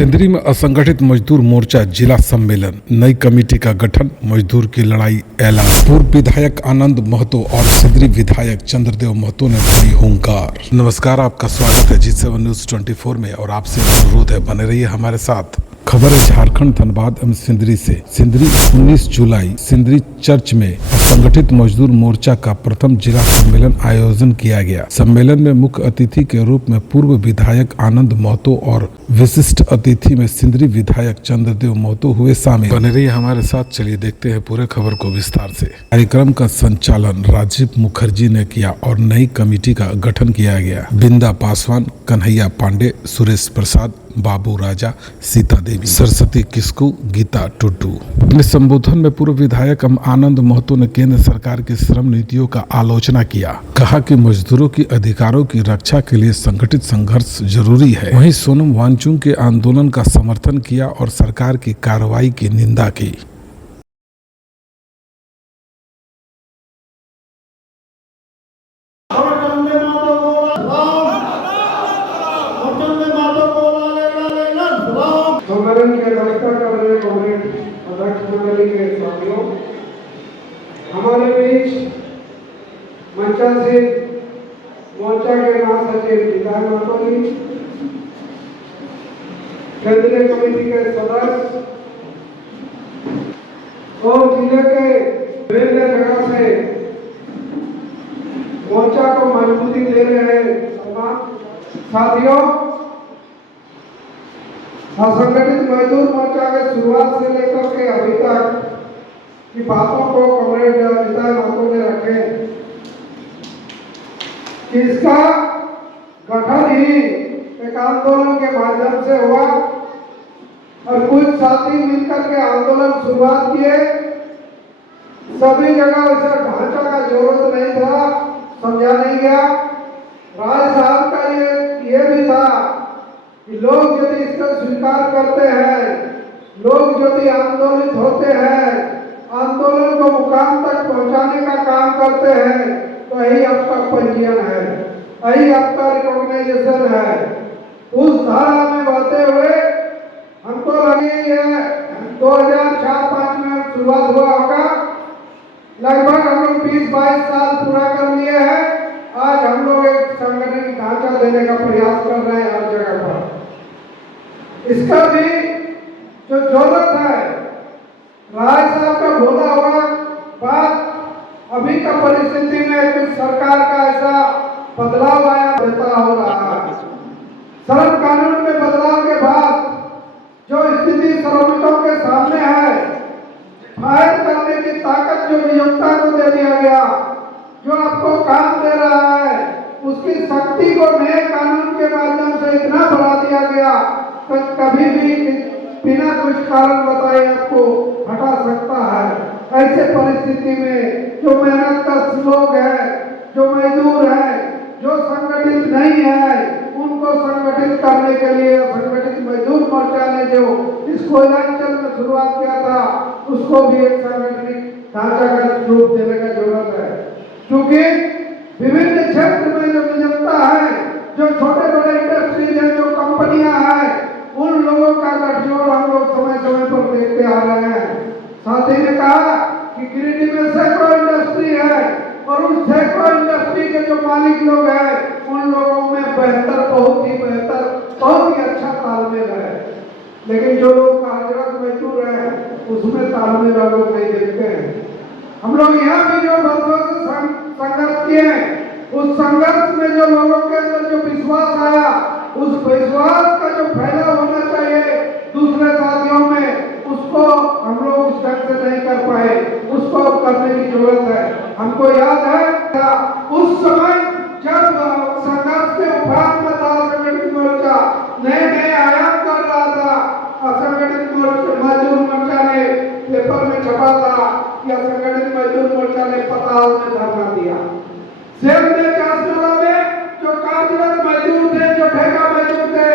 सिंदरी में असंगठित मजदूर मोर्चा जिला सम्मेलन, नई कमेटी का गठन, मजदूर की लड़ाई ऐलान। पूर्व विधायक आनंद महतो और सिंदरी विधायक चंद्रदेव महतो ने भरी हुंकार। नमस्कार, आपका स्वागत है G7 न्यूज 24 में और आपसे अनुरोध है बने रहिए हमारे साथ। खबर है झारखंड धनबाद एवं सिंदरी से। सिंदरी 19 जुलाई सिंदरी चर्च में असंगठित मजदूर मोर्चा का प्रथम जिला सम्मेलन आयोजन किया गया। सम्मेलन में मुख्य अतिथि के रूप में पूर्व विधायक आनंद महतो और विशिष्ट अतिथि में सिंदरी विधायक चंद्रदेव महतो हुए शामिल। बने रहिए हमारे साथ, चलिए देखते हैं पूरे खबर को विस्तार से। कार्यक्रम का संचालन राजीव मुखर्जी ने किया और नई कमेटी का गठन किया गया। बिंदा पासवान, कन्हैया पांडे, सुरेश प्रसाद, बाबू राजा, सीता देवी, सरस्वती किस्कू, गीता टुड्डू। अपने संबोधन में पूर्व विधायक आनंद महतो ने केंद्र सरकार की श्रम नीतियों का आलोचना किया। कहा कि मजदूरों की अधिकारों की रक्षा के लिए संगठित संघर्ष जरूरी है। वहीं सोनम वांगचुक के आंदोलन का समर्थन किया और सरकार की कार्रवाई की निंदा की। सम्मेलन की अध्यक्षता कर रहे कांग्रेस अध्यक्ष मंडली के साथियों, हमारे बीच मंचा से मोर्चा के महासचिव विधायक महतो जी, केंद्रीय कमेटी के सदस्य और जिले के विभिन्न जगह से मोर्चा को मजबूती दे रहे साथियों, असंगठित मजदूर मोर्चा के शुरुआत से लेकर के अभी तक की बातों को कॉमरेड विधायक महतो ने रखे कि इसका गठन ही एक आंदोलन के माध्यम से हुआ और कुछ साथी मिलकर के आंदोलन शुरुआत किए। सभी जगह इसे ढांचा का जरूरत नहीं था, समझा नहीं गया। राय साहब का ये भी था कि लोग यदि इसका स्वीकार करते हैं, लोग यदि आंदोलित होते हैं, आंदोलन को मुकाम तक पहुंचाने का काम करते हैं, तो यही आपका पंजीयन है, यही आपका रिकॉग्नाइजेशन है। उस धारा में बढ़ते हुए हमको लगी है 2004-05 में शुरुआत हुआ होगा। लगभग हम लोग 20-22 साल पूरा कर लिए हैं। आज हम लोग एक संगठन ढांचा देने का प्रयास कर रहे हैं हर जगह पर। इसका भी जो जरूरत है, राय साहब का बोला हुआ बात अभी का परिस्थिति में कुछ सरकार का ऐसा बदलाव आया देता हो रहा है। श्रम कानून में बदलाव के बाद जो स्थिति श्रमिकों के सामने है, फायर करने की ताकत जो नियोक्ता को दे दिया गया, जो आपको काम दे रहा है, उसकी शक्ति को नए कानून के माध्यम से इतना बढ़ा दिया गया तो कभी भी बिना कुछ कारण बताए आपको हटा सकता है। ऐसे परिस्थिति में जो मेहनत का लोग है, जो मजदूर है, जो संगठित नहीं है, उनको संगठित करने के लिए संगठित मजदूर मोर्चा ने जो इस कोयलांचल में शुरुआत किया था, उसको भी एक संगठित ढांचा का रूप देने का जरूरत है। क्योंकि विभिन्न क्षेत्र में जो नियोक्ता है, जो छोटे बड़े इंडस्ट्रीज है, जो कंपनियां हैं, उन लोगों का गठजोड़ हम लोग समय समय पर देखते आ रहे हैं। साथी ने कहा कि गिरिडीह में सैकड़ों इंडस्ट्री है और उन सैकड़ों इंडस्ट्री के जो मालिक लोग हैं, उन लोगों में बहुत ही अच्छा तालमेल है। लेकिन जो लोग कार्यरत मजदूर हैं, उसमें तालमेल हम लोग नहीं देखते हैं। हम लोग यहाँ भी जो वर्षों से संघर्ष किए, उस संघर्ष में जो लोगों के अंदर जो विश्वास आया, उस विश्वास का जो फैलाव होना चाहिए दूसरे साथियों में, उसको हम लोग उस ढंग से नहीं कर पाए। उसको करने की जरूरत है। हमको याद है उस समय जब संघर्ष के उफान में था, संगठित मोर्चा नए आयाम कर रहा था। असंगठित मजदूर मोर्चा ने पेपर में छपा था कि असंगठित मजदूर मोर्चा ने पताल में धरना दिया। सेम डे में जो कार्यरत मजदूर थे, जो ठेका मजदूर थे,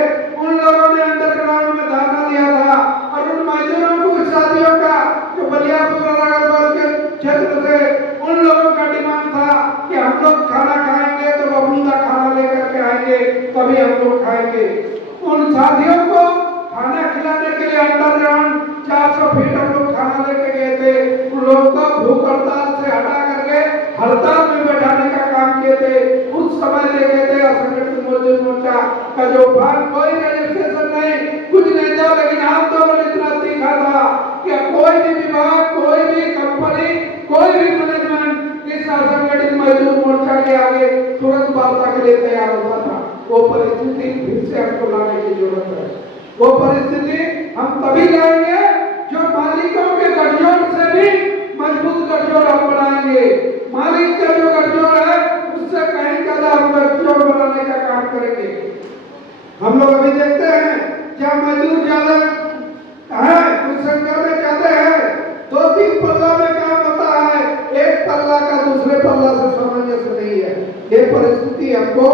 के आगे तुरंत वार्ता के लिए तैयार होता था। वो परिस्थिति फिर से हमको लाने की जरूरत है। वो परिस्थिति हम तभी लाएंगे जो मालिकों के गठजोड़ से भी मजबूत गठजोड़ हम बनाएंगे। मालिक का जो गठजोड़ है उससे कहीं ज्यादा हम गठजोड़ बनाने का काम करेंगे। हम लोग अभी देखते हैं जब मजदूर ज्यादा है, कुछ संख्या में ज्यादा है, 2-3 पल्ला में काम होता है, एक पल्ला का दूसरे पल्ला से सामंजस्य नहीं है। ये परिस्थिति हमको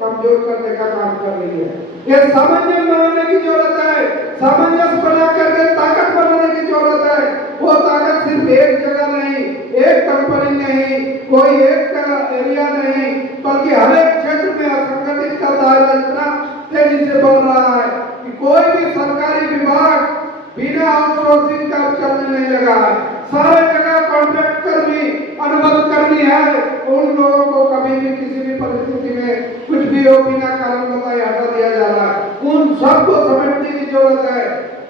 कमजोर करने का काम कर रही है। ये सामंजस्य बनाने की जरूरत है। सामंजस्य बना करके ताकत बनाने की जरूरत है। वो ताकत सिर्फ एक जगह नहीं, एक कंपनी नहीं, कोई एक एरिया नहीं, बल्कि हर एक क्षेत्र में असंगठित का दायरा इतना तेजी से बढ़ रहा है कि कोई भी सरकारी विभाग बिना आउटसोर्सिंग का चलने नहीं लगा है। सारे जगह कॉन्ट्रैक्ट कर्मी, अनुबंध कर्मी है। उन लोगों को कभी भी किसी भी परिस्थिति में कुछ भी हो बिना कारण बताए हटा दिया जा रहा है। उन सबको समेटने की जरूरत है।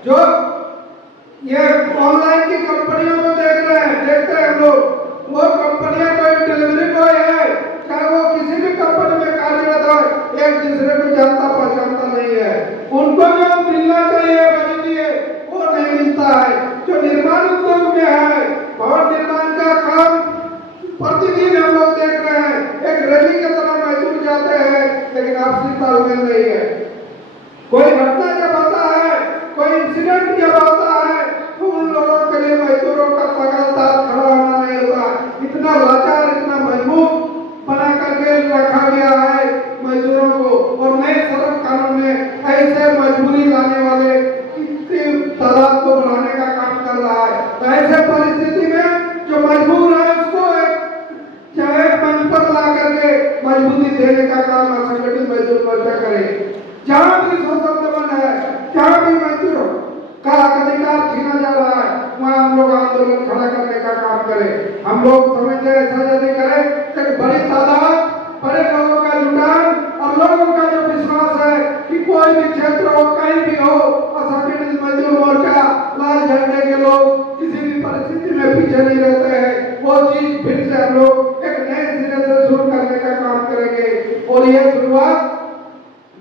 जो ये ऑनलाइन की कंपनियों को देख रहे हैं, देखते हैं हम लोग, वो कंपनियां कोई डिलीवरी बॉय है, चाहे वो किसी भी कंपनी में कार्यरत हो, एक दूसरे को जानता पहचानता नहीं है। उनको जो मिलना चाहिए वो नहीं मिलता है। जो निर्माण उद्योग में है, भवन निर्माण का काम प्रतिदिन हम लोग देख रहे हैं, एक रैली की तरह मजदूर जाते हैं, लेकिन आपसी तालमेल नहीं है। कोई घटना जब होता है, कोई इंसिडेंट जब होता है, तो उन लोगों के लिए मजदूरों का लगातार खड़ा होना नहीं होता। इतना लाचार, इतना मजबूर बना करके रखा गया है मजदूरों को। और नए श्रम कानून में ऐसे मजबूरी लाने वाले तादाद को बढ़ाने का काम कर रहा है। तो ऐसे परिस्थिति में जो मजबूर है उसको चाहे मंच पर ला करके मजबूती देने का काम असंगठित मजदूर मोर्चा करे। जहाँ भी शोषण दमन है, जहाँ भी मजदूरों का अधिकार छीना जा रहा है, वहाँ हम लोग आंदोलन खड़ा करने का काम करें। हम लोग समझते ऐसा यदि करें एक बड़ी तादाद, बड़े लोगों का जुटान और लोगों का जो विश्वास है कि कोई भी क्षेत्र हो, कहीं भी हो, असंगठित मजदूर मोर्चा, लाल झंडे के लोग किसी भी परिस्थिति में पीछे नहीं रहते हैं। वो चीज फिर से हम लोग एक नए सिरे से शुरू करने का काम करेंगे। और ये शुरुआत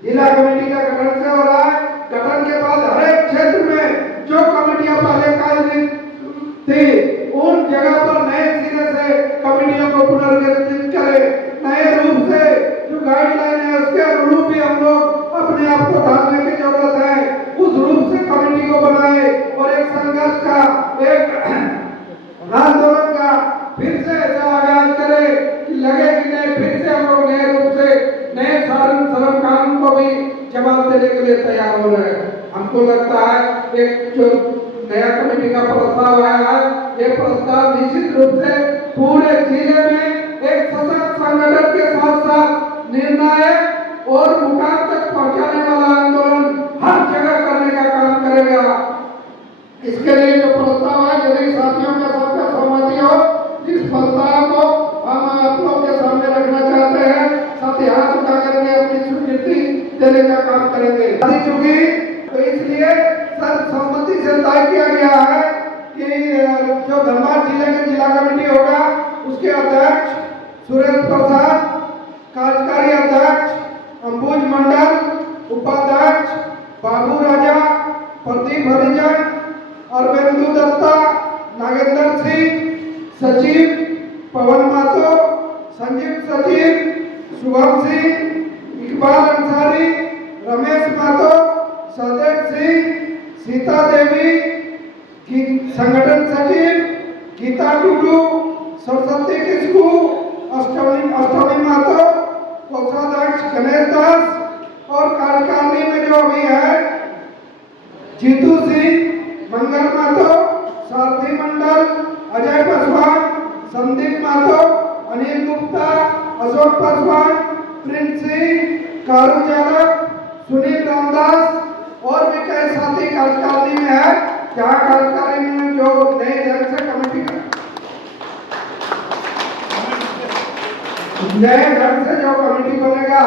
जिला कमेटी का गठन से हो रहा है। गठन के बाद हर एक क्षेत्र में जो कमेटियां पहले कार्यरत थी, उन जगह पर नए सिरे से कमेटियों को पुनर्गठित करें। नए रूप से जो गाइडलाइन है उसके अनुरूप भी हम लोग अपने आप को ढालने की जरूरत है। उस रूप से कमेटी को बनाए और एक संघर्ष का, एक आंदोलन का फिर से ऐसा आगाज करें कि लगे कि नहीं, फिर से हम लोग नए रूप से नए श्रम कानून को भी जवाब देने के लिए तैयार हो रहे हैं। हमको लगता है एक जो नया कमेटी का प्रस्ताव आया है, ये प्रस्ताव निश्चित रूप से पूरे जिले में एक सशक्त संगठन के साथ साथ निर्णायक और मुकाम तक पहुंचाने वाला आंदोलन हर जगह करने का काम करेगा। इसके लिए जो प्रस्ताव है, यदि साथियों के साथ सहमति हो, इस प्रस्ताव को हम आप लोग के सामने रखना चाहते हैं। साथ ही हाथ उठा करके अपनी स्वीकृति देने का काम करेंगे। चूंकि तो इसलिए सर्वसम्मति से तय किया गया है कि जो धनबाद जिले के जिला कमेटी होगा, उसके अध्यक्ष सुरेश प्रसाद, कार्यकारी अध्यक्ष अंबुज मंडल, उपाध्यक्ष बाबू राजा, प्रदीप हरिजन, अरविंदु दत्ता, नागेंद्र सिंह, सचिव पवन मातो, संजीव सचिव, शुभम सिंह, इकबाल अंसारी, रमेश मातो, सदेव सिंह, सीता देवी, संगठन सचिव गीता टुडू, सरस्वती किस्कू, अष्टमी मातो, कोषाध्यक्ष गणेश दास और कार्यकारिणी में जो अभी है जीतू सिंह, मंगल मातो, सारथी मंडल, अजय पासवान, संदीप मातो, अनिल गुप्ता, अशोक पासवान, प्रिंस सिंह, कारू यादव, सुनील रामदास और भी कई साथी कार्यकारिणी में है। जहाँ कार्यकारिणी में जो नए ढंग से कमेटी नए ढंग से जो कमेटी बनेगा,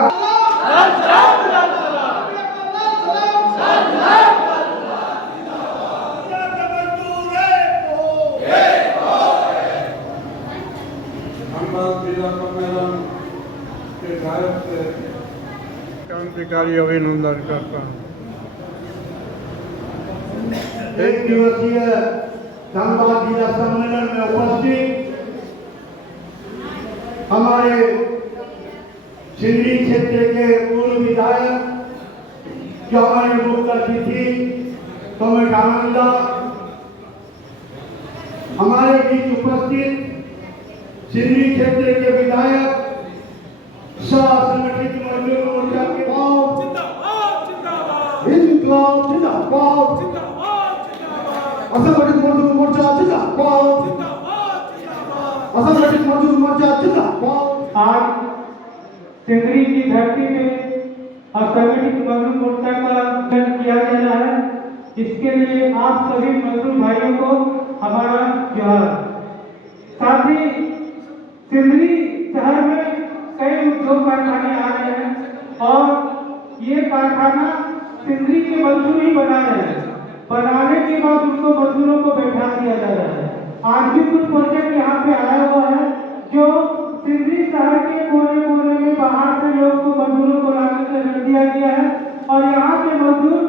जिला सम्मेलन पदाधिकारी अभिनंदन करता हूँ। एक दिवसीय धनबाद जिला सम्मेलन में उपस्थित हमारे सिंधी क्षेत्र के पूर्व विधायक जो हमारे मुख्य अतिथि कमल आनंदा, हमारे बीच उपस्थित सिंधी क्षेत्र के विधायक सह संगठित मजदूर मोर्चा के इनकलाब जिंदाबाद, असंगठित मजदूर मोर्चा जिंदाबाद, असंगठित मजदूर मोर्चा जिंदाबाद। आज सिंदरी की धरती में असंगठित मजदूर मोर्चा का गठन किया जा रहा है। इसके लिए आप सभी मजदूर भाइयों को हमारा जोहार। साथ ही सिंदरी शहर में कई उद्योग कारखाने आ रहे हैं और ये कारखाना सिंदरी के मजदूर ही बना रहे हैं। बनाने के बाद उनको मजदूरों को बैठा दिया जा रहा है। आज भी कुछ प्रोजेक्ट यहाँ पे आया हुआ है जो सिंदरी शहर के कोने कोने में बाहर से लोगों को मजदूरों को लाकर रख दिया गया है और यहाँ के मजदूर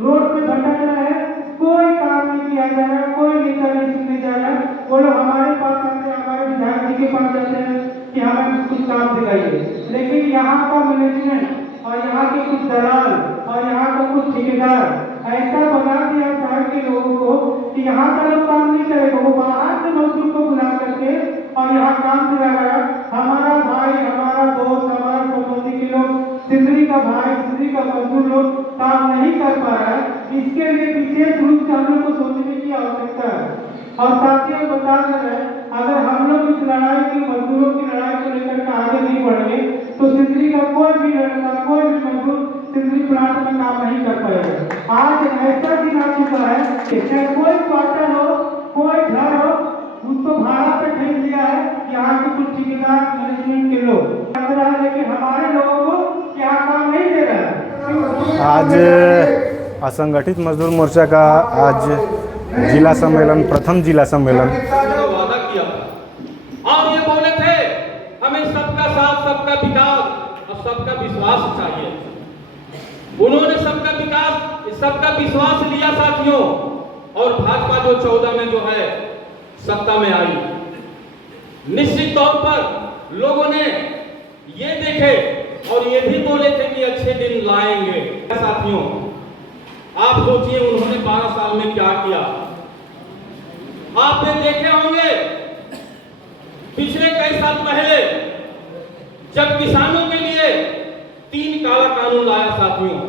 रोड पे भटक रहे हैं। कोई काम नहीं किया जा रहा है, कोई नेता नहीं सुनने जा रहा है। वो लोग हमारे पास आते हैं, हमारे विधायक जी के पास जाते हैं कि हमें कुछ काम दिखाइए, लेकिन यहाँ का मैनेजमेंट और यहाँ के कुछ दलाल और यहाँ का कुछ ठेकेदार ऐसा बना दिया शहर के लोगों को कि यहाँ का लोग काम नहीं करेगा, वो बाहर से मजदूर को बुला करके और यहाँ काम दिला रहा है। हमारा भाई, हमारा दोस्त, हमारा संबंधी के लोग, सिंदरी का भाई, सिंदरी का मजदूर लोग काम नहीं कर पा रहा है। इसके लिए विशेष रूप से हम लोग को सोचने की आवश्यकता है। और साथ ही हम बता रहे हैं, अगर हम लोग इस लड़ाई की, मजदूरों की लड़ाई को लेकर के आगे नहीं बढ़ेंगे तो सिंदरी का कोई भी लड़का, कोई भी मजदूर सिंदरी प्लांट में काम नहीं कर पाएगा। आज ऐसा दिन आ चुका है कि चाहे कोई क्वार्टर हो, कोई घर हो, उसको भाड़ा पे ठेक दिया है यहाँ के कुछ ठेकेदार मैनेजमेंट के लोग, लेकिन हमारे लोगों को यहाँ काम नहीं दे रहा है। आज असंगठित मजदूर मोर्चा का आज जिला सम्मेलन, प्रथम जिला सम्मेलन वादा किया और ये बोले थे हमें सबका साथ, सबका विकास और सबका विश्वास चाहिए। उन्होंने सबका विकास, सबका विश्वास लिया साथियों, और भाजपा जो 14 में जो है सत्ता में आई, निश्चित तौर पर लोगों ने ये देखे और ये भी बोले थे कि अच्छे दिन लाएंगे। साथियों, आप सोचिए उन्होंने 12 साल में क्या किया। आपने देखे होंगे पिछले कई साल पहले जब किसानों के लिए 3 काला कानून लाया साथियों,